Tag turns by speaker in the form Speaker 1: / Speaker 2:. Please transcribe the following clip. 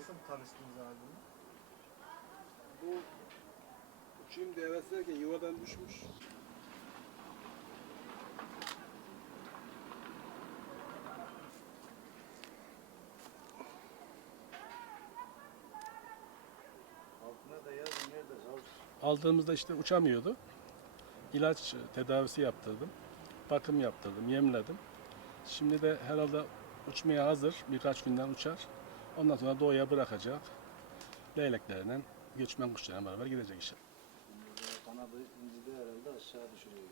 Speaker 1: Nasıl tanıştınız abi bununla?
Speaker 2: Bu uçayım diye heveslerken yuvadan düşmüş. Aldığımızda işte uçamıyordu. İlaç tedavisi yaptırdım. Bakım yaptırdım, yemledim. Şimdi de herhalde uçmaya hazır. Birkaç günden uçar. Ondan sonra doğuya bırakacak. Leyleklerine, göçmen kuşlarına beraber gidecek inşallah. Kanadı herhalde aşağı düşürüyor.